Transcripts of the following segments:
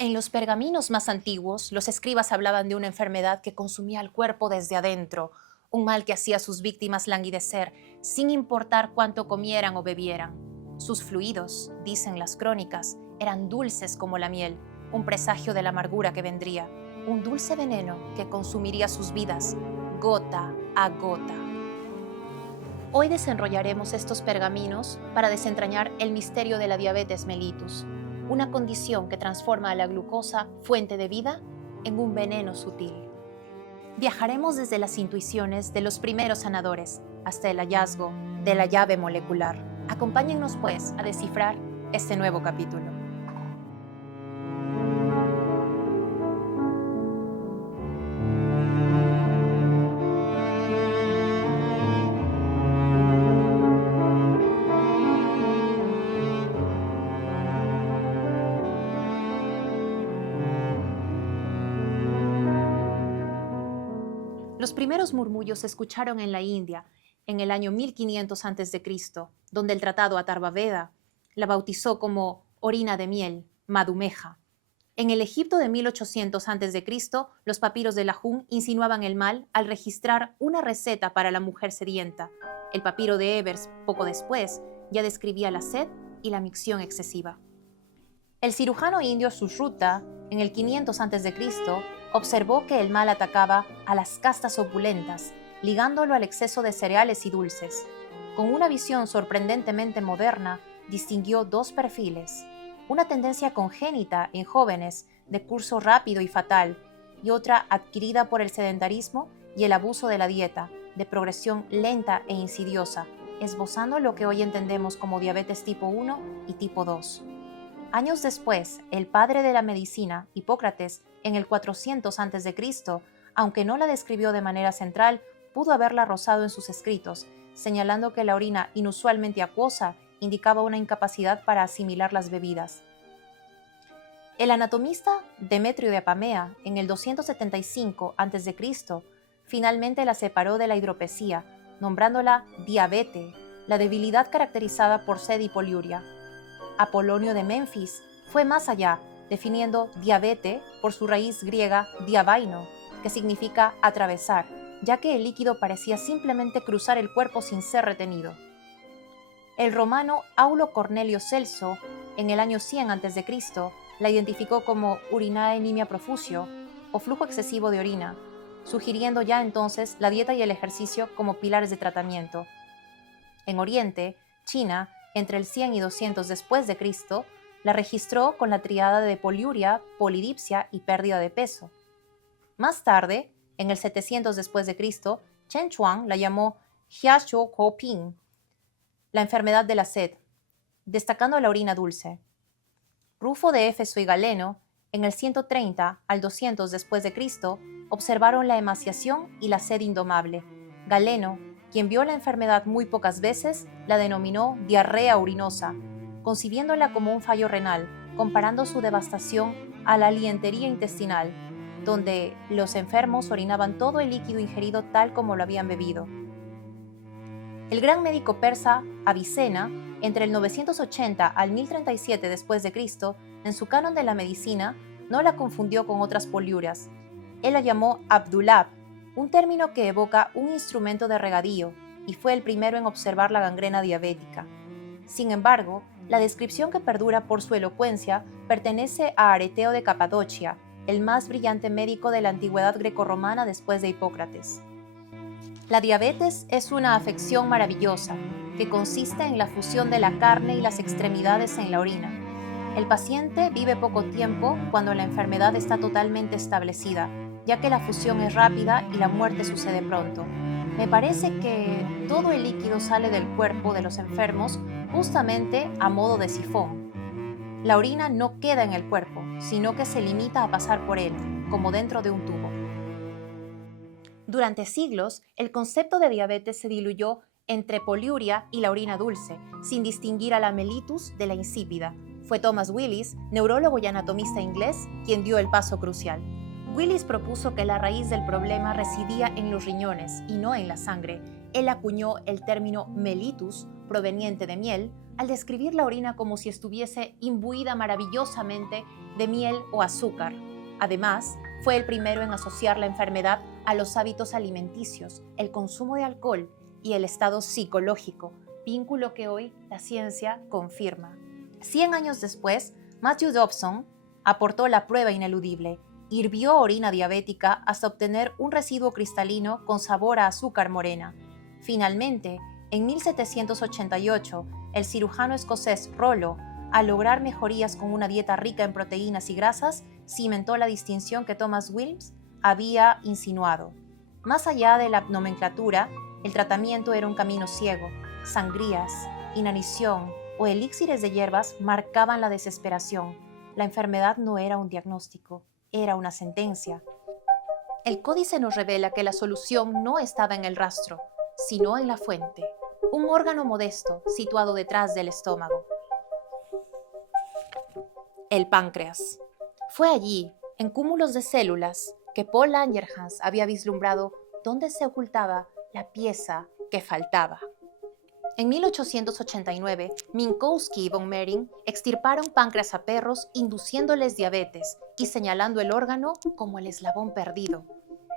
En los pergaminos más antiguos, los escribas hablaban de una enfermedad que consumía el cuerpo desde adentro, un mal que hacía a sus víctimas languidecer, sin importar cuánto comieran o bebieran. Sus fluidos, dicen las crónicas, eran dulces como la miel, un presagio de la amargura que vendría, un dulce veneno que consumiría sus vidas, gota a gota. Hoy desenrollaremos estos pergaminos para desentrañar el misterio de la diabetes mellitus, una condición que transforma a la glucosa, fuente de vida, en un veneno sutil. Viajaremos desde las intuiciones de los primeros sanadores hasta el hallazgo de la llave molecular. Acompáñennos, pues, a descifrar este nuevo capítulo. Los primeros murmullos se escucharon en la India en el año 1500 a.C., donde el tratado Atharvaveda la bautizó como orina de miel, Madhumeha. En el Egipto de 1800 a.C., los papiros de Lajún insinuaban el mal al registrar una receta para la mujer sedienta. El papiro de Ebers, poco después, ya describía la sed y la micción excesiva. El cirujano indio Sushruta, en el 500 a.C., observó que el mal atacaba a las castas opulentas, ligándolo al exceso de cereales y dulces. Con una visión sorprendentemente moderna, distinguió dos perfiles: una tendencia congénita en jóvenes de curso rápido y fatal, y otra adquirida por el sedentarismo y el abuso de la dieta, de progresión lenta e insidiosa, esbozando lo que hoy entendemos como diabetes tipo 1 y tipo 2. Años después, el padre de la medicina, Hipócrates, en el 400 a.C., aunque no la describió de manera central, pudo haberla rozado en sus escritos, señalando que la orina inusualmente acuosa indicaba una incapacidad para asimilar las bebidas. El anatomista Demetrio de Apamea, en el 275 a.C., finalmente la separó de la hidropesía, nombrándola diabete, la debilidad caracterizada por sed y poliuria. Apolonio de Menfis fue más allá, definiendo diabete por su raíz griega diabaino, que significa atravesar, ya que el líquido parecía simplemente cruzar el cuerpo sin ser retenido. El romano Aulo Cornelio Celso, en el año 100 a.C., la identificó como urinae nimia profusio, o flujo excesivo de orina, sugiriendo ya entonces la dieta y el ejercicio como pilares de tratamiento. En Oriente, China, entre el 100 y 200 después de Cristo, la registró con la tríada de poliuria, polidipsia y pérdida de peso. Más tarde, en el 700 después de Cristo, Chen Chuang la llamó Hiaxio-Qoping, la enfermedad de la sed, destacando la orina dulce. Rufo de Éfeso y Galeno, en el 130 al 200 después de Cristo, observaron la emaciación y la sed indomable. Galeno, quien vio la enfermedad muy pocas veces, la denominó diarrea urinosa, concibiéndola como un fallo renal, comparando su devastación a la lientería intestinal, donde los enfermos orinaban todo el líquido ingerido tal como lo habían bebido. El gran médico persa Avicena, entre el 980 al 1037 después de Cristo, en su canon de la medicina, no la confundió con otras poliurias. Él la llamó Abdulab, un término que evoca un instrumento de regadío, y fue el primero en observar la gangrena diabética. Sin embargo, la descripción que perdura por su elocuencia pertenece a Areteo de Capadocia, el más brillante médico de la antigüedad grecorromana después de Hipócrates. La diabetes es una afección maravillosa, que consiste en la fusión de la carne y las extremidades en la orina. El paciente vive poco tiempo cuando la enfermedad está totalmente establecida, ya que la fusión es rápida y la muerte sucede pronto. Me parece que todo el líquido sale del cuerpo de los enfermos justamente a modo de sifón. La orina no queda en el cuerpo, sino que se limita a pasar por él, como dentro de un tubo. Durante siglos, el concepto de diabetes se diluyó entre poliuria y la orina dulce, sin distinguir a la mellitus de la insípida. Fue Thomas Willis, neurólogo y anatomista inglés, quien dio el paso crucial. Willis propuso que la raíz del problema residía en los riñones y no en la sangre. Él acuñó el término mellitus, proveniente de miel, al describir la orina como si estuviese imbuida maravillosamente de miel o azúcar. Además, fue el primero en asociar la enfermedad a los hábitos alimenticios, el consumo de alcohol y el estado psicológico, vínculo que hoy la ciencia confirma. 100 años después, Matthew Dobson aportó la prueba ineludible. Hirvió orina diabética hasta obtener un residuo cristalino con sabor a azúcar morena. Finalmente, en 1788, el cirujano escocés Rollo, al lograr mejorías con una dieta rica en proteínas y grasas, cimentó la distinción que Thomas Wilms había insinuado. Más allá de la nomenclatura, el tratamiento era un camino ciego. Sangrías, inanición o elixires de hierbas marcaban la desesperación. La enfermedad no era un diagnóstico, era una sentencia. El códice nos revela que la solución no estaba en el rastro, sino en la fuente, un órgano modesto situado detrás del estómago. El páncreas. Fue allí, en cúmulos de células, que Paul Langerhans había vislumbrado dónde se ocultaba la pieza que faltaba. En 1889, Minkowski y von Mering extirparon páncreas a perros induciéndoles diabetes y señalando el órgano como el eslabón perdido.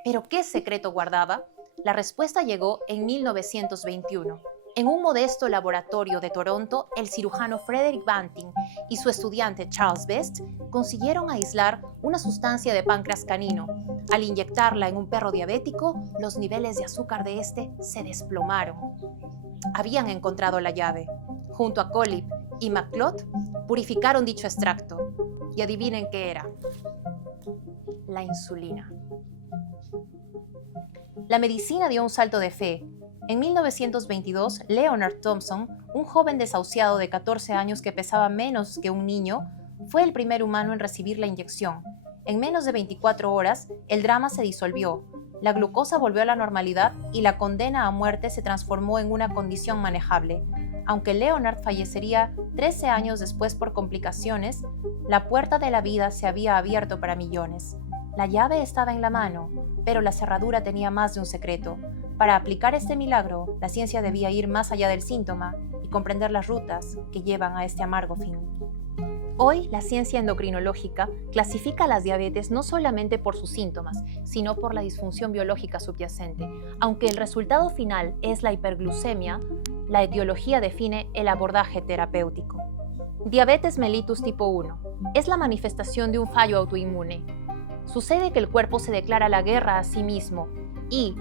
¿Pero qué secreto guardaba? La respuesta llegó en 1921. En un modesto laboratorio de Toronto, el cirujano Frederick Banting y su estudiante Charles Best consiguieron aislar una sustancia de páncreas canino. Al inyectarla en un perro diabético, los niveles de azúcar de este se desplomaron. Habían encontrado la llave. Junto a Collip y MacLeod, purificaron dicho extracto. Y adivinen qué era. La insulina. La medicina dio un salto de fe. En 1922, Leonard Thompson, un joven desahuciado de 14 años que pesaba menos que un niño, fue el primer humano en recibir la inyección. En menos de 24 horas, el drama se disolvió. La glucosa volvió a la normalidad y la condena a muerte se transformó en una condición manejable. Aunque Leonard fallecería 13 años después por complicaciones, la puerta de la vida se había abierto para millones. La llave estaba en la mano, pero la cerradura tenía más de un secreto. Para aplicar este milagro, la ciencia debía ir más allá del síntoma y comprender las rutas que llevan a este amargo fin. Hoy, la ciencia endocrinológica clasifica las diabetes no solamente por sus síntomas, sino por la disfunción biológica subyacente. Aunque el resultado final es la hiperglucemia, la etiología define el abordaje terapéutico. Diabetes mellitus tipo 1 es la manifestación de un fallo autoinmune. Sucede que el cuerpo se declara la guerra a sí mismo y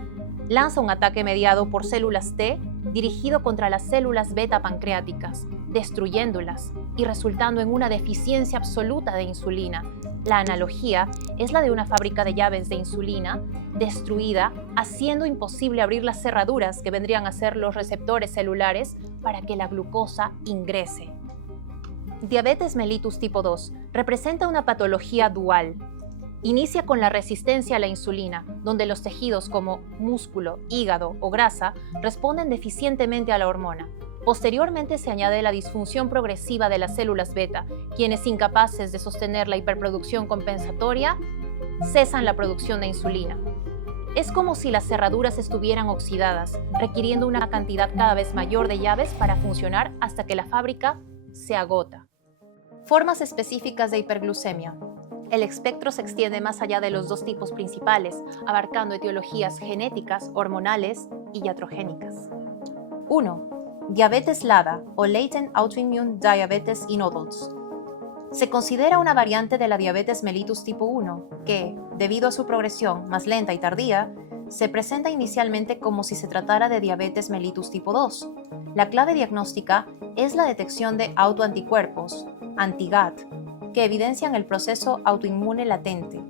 lanza un ataque mediado por células T dirigido contra las células beta pancreáticas, destruyéndolas y resultando en una deficiencia absoluta de insulina. La analogía es la de una fábrica de llaves de insulina destruida, haciendo imposible abrir las cerraduras que vendrían a ser los receptores celulares para que la glucosa ingrese. Diabetes mellitus tipo 2 representa una patología dual. Inicia con la resistencia a la insulina, donde los tejidos como músculo, hígado o grasa responden deficientemente a la hormona. Posteriormente se añade la disfunción progresiva de las células beta, quienes incapaces de sostener la hiperproducción compensatoria, cesan la producción de insulina. Es como si las cerraduras estuvieran oxidadas, requiriendo una cantidad cada vez mayor de llaves para funcionar hasta que la fábrica se agota. Formas específicas de hiperglucemia. El espectro se extiende más allá de los dos tipos principales, abarcando etiologías genéticas, hormonales y iatrogénicas. 1. Diabetes LADA o Latent Autoimmune Diabetes in Adults. Se considera una variante de la diabetes mellitus tipo 1 que, debido a su progresión más lenta y tardía, se presenta inicialmente como si se tratara de diabetes mellitus tipo 2. La clave diagnóstica es la detección de autoanticuerpos, anti-GAT, que evidencian el proceso autoinmune latente.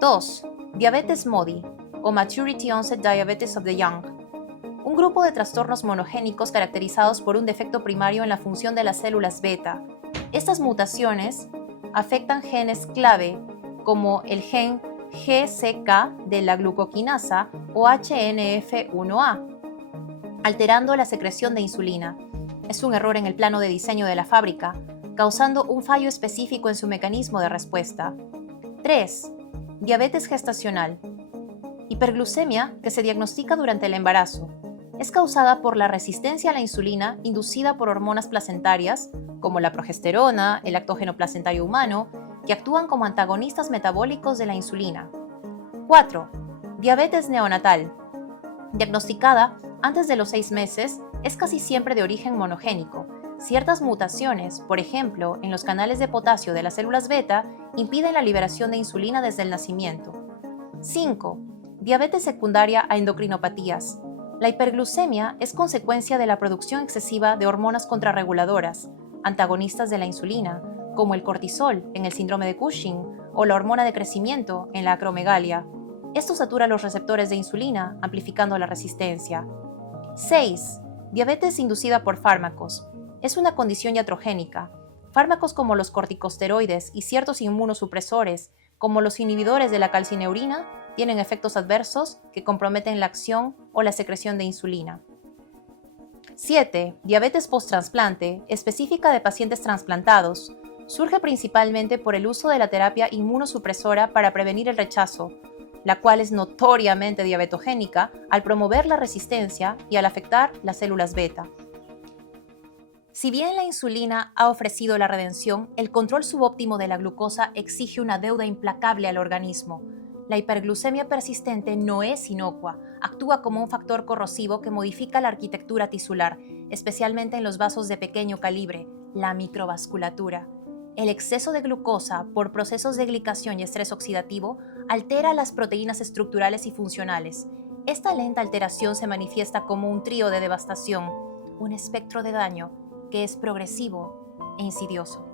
2. Diabetes MODY, o Maturity Onset Diabetes of the Young, un grupo de trastornos monogénicos caracterizados por un defecto primario en la función de las células beta. Estas mutaciones afectan genes clave como el gen GCK de la glucoquinasa o HNF1A, alterando la secreción de insulina. Es un error en el plano de diseño de la fábrica, causando un fallo específico en su mecanismo de respuesta. 3. Diabetes gestacional. Hiperglucemia que se diagnostica durante el embarazo. es causada por la resistencia a la insulina inducida por hormonas placentarias, como la progesterona, el lactógeno placentario humano, que actúan como antagonistas metabólicos de la insulina. 4. Diabetes neonatal. Diagnosticada antes de los 6 meses, es casi siempre de origen monogénico. Ciertas mutaciones, por ejemplo, en los canales de potasio de las células beta, impiden la liberación de insulina desde el nacimiento. 5. Diabetes secundaria a endocrinopatías. La hiperglucemia es consecuencia de la producción excesiva de hormonas contrarreguladoras, antagonistas de la insulina, como el cortisol en el síndrome de Cushing o la hormona de crecimiento en la acromegalia. Esto satura los receptores de insulina, amplificando la resistencia. 6. Diabetes inducida por fármacos. Es una condición iatrogénica. Fármacos como los corticosteroides y ciertos inmunosupresores, como los inhibidores de la calcineurina, tienen efectos adversos que comprometen la acción o la secreción de insulina. 7. Diabetes post-trasplante, específica de pacientes trasplantados. Surge principalmente por el uso de la terapia inmunosupresora para prevenir el rechazo, la cual es notoriamente diabetogénica al promover la resistencia y al afectar las células beta. Si bien la insulina ha ofrecido la redención, el control subóptimo de la glucosa exige una deuda implacable al organismo. La hiperglucemia persistente no es inocua, actúa como un factor corrosivo que modifica la arquitectura tisular, especialmente en los vasos de pequeño calibre, la microvasculatura. El exceso de glucosa por procesos de glicación y estrés oxidativo altera las proteínas estructurales y funcionales. Esta lenta alteración se manifiesta como un trío de devastación, un espectro de daño que es progresivo e insidioso.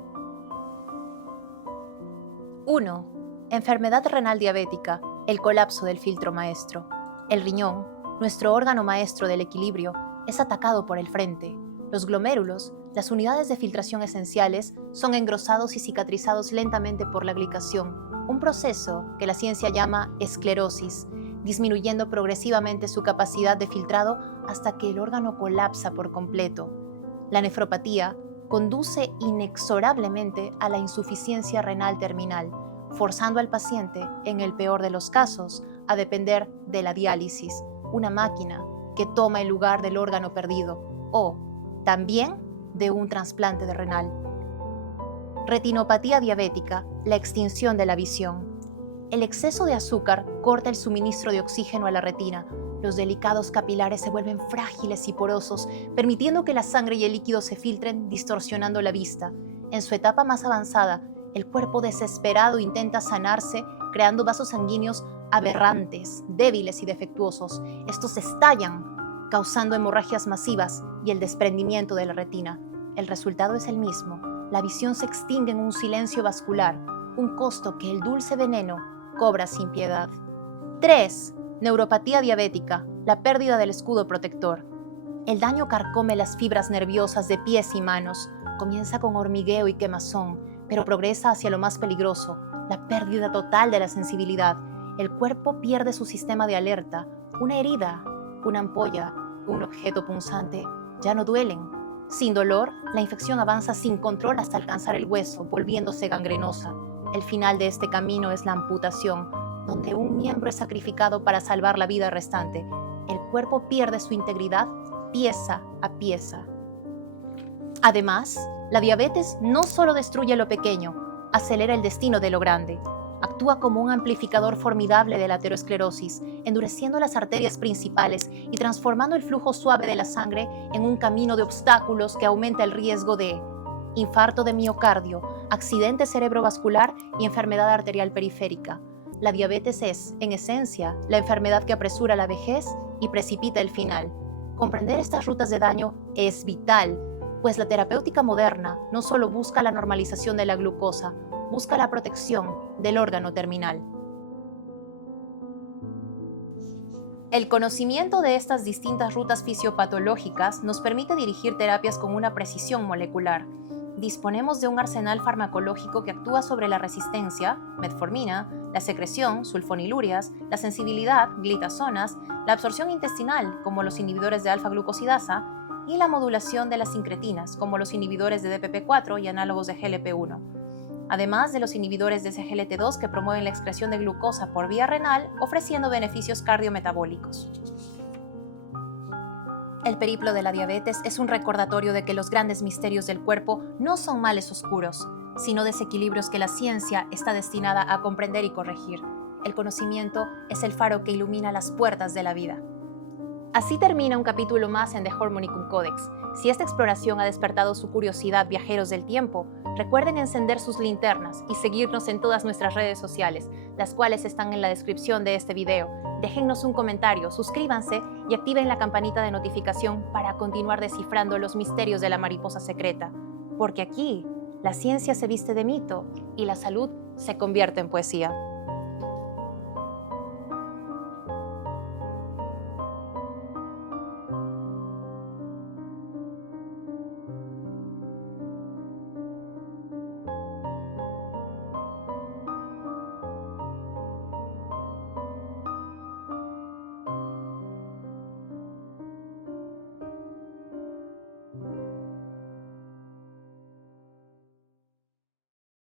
1. Enfermedad renal diabética, el colapso del filtro maestro. El riñón, nuestro órgano maestro del equilibrio, es atacado por el frente. Los glomérulos, las unidades de filtración esenciales, son engrosados y cicatrizados lentamente por la glicación, un proceso que la ciencia llama esclerosis, disminuyendo progresivamente su capacidad de filtrado hasta que el órgano colapsa por completo. La nefropatía conduce inexorablemente a la insuficiencia renal terminal, forzando al paciente, en el peor de los casos, a depender de la diálisis, una máquina que toma el lugar del órgano perdido, o también de un trasplante de renal. Retinopatía diabética, la extinción de la visión. El exceso de azúcar corta el suministro de oxígeno a la retina. Los delicados capilares se vuelven frágiles y porosos, permitiendo que la sangre y el líquido se filtren, distorsionando la vista. En su etapa más avanzada, el cuerpo desesperado intenta sanarse, creando vasos sanguíneos aberrantes, débiles y defectuosos. Estos estallan, causando hemorragias masivas y el desprendimiento de la retina. El resultado es el mismo. La visión se extingue en un silencio vascular, un costo que el dulce veneno cobra sin piedad. 3. Neuropatía diabética, la pérdida del escudo protector. El daño carcome las fibras nerviosas de pies y manos. Comienza con hormigueo y quemazón, pero progresa hacia lo más peligroso, la pérdida total de la sensibilidad. El cuerpo pierde su sistema de alerta. Una herida, una ampolla, un objeto punzante ya no duelen. Sin dolor, la infección avanza sin control hasta alcanzar el hueso, volviéndose gangrenosa. El final de este camino es la amputación, donde un miembro es sacrificado para salvar la vida restante. El cuerpo pierde su integridad pieza a pieza. Además, la diabetes no solo destruye lo pequeño, acelera el destino de lo grande. Actúa como un amplificador formidable de la aterosclerosis, endureciendo las arterias principales y transformando el flujo suave de la sangre en un camino de obstáculos que aumenta el riesgo de infarto de miocardio, accidente cerebrovascular y enfermedad arterial periférica. La diabetes es, en esencia, la enfermedad que apresura la vejez y precipita el final. Comprender estas rutas de daño es vital, pues la terapéutica moderna no solo busca la normalización de la glucosa, busca la protección del órgano terminal. El conocimiento de estas distintas rutas fisiopatológicas nos permite dirigir terapias con una precisión molecular. Disponemos de un arsenal farmacológico que actúa sobre la resistencia, metformina, la secreción, sulfonilurias, la sensibilidad, glitazonas, la absorción intestinal, como los inhibidores de alfa-glucosidasa, y la modulación de las sincretinas, como los inhibidores de DPP4 y análogos de GLP-1. Además de los inhibidores de SGLT2 que promueven la excreción de glucosa por vía renal, ofreciendo beneficios cardiometabólicos. El periplo de la diabetes es un recordatorio de que los grandes misterios del cuerpo no son males oscuros, sino desequilibrios que la ciencia está destinada a comprender y corregir. El conocimiento es el faro que ilumina las puertas de la vida. Así termina un capítulo más en The Harmonicum Codex. Si esta exploración ha despertado su curiosidad, viajeros del tiempo, recuerden encender sus linternas y seguirnos en todas nuestras redes sociales, las cuales están en la descripción de este video. Déjennos un comentario, suscríbanse y activen la campanita de notificación para continuar descifrando los misterios de la mariposa secreta. Porque aquí, la ciencia se viste de mito y la salud se convierte en poesía.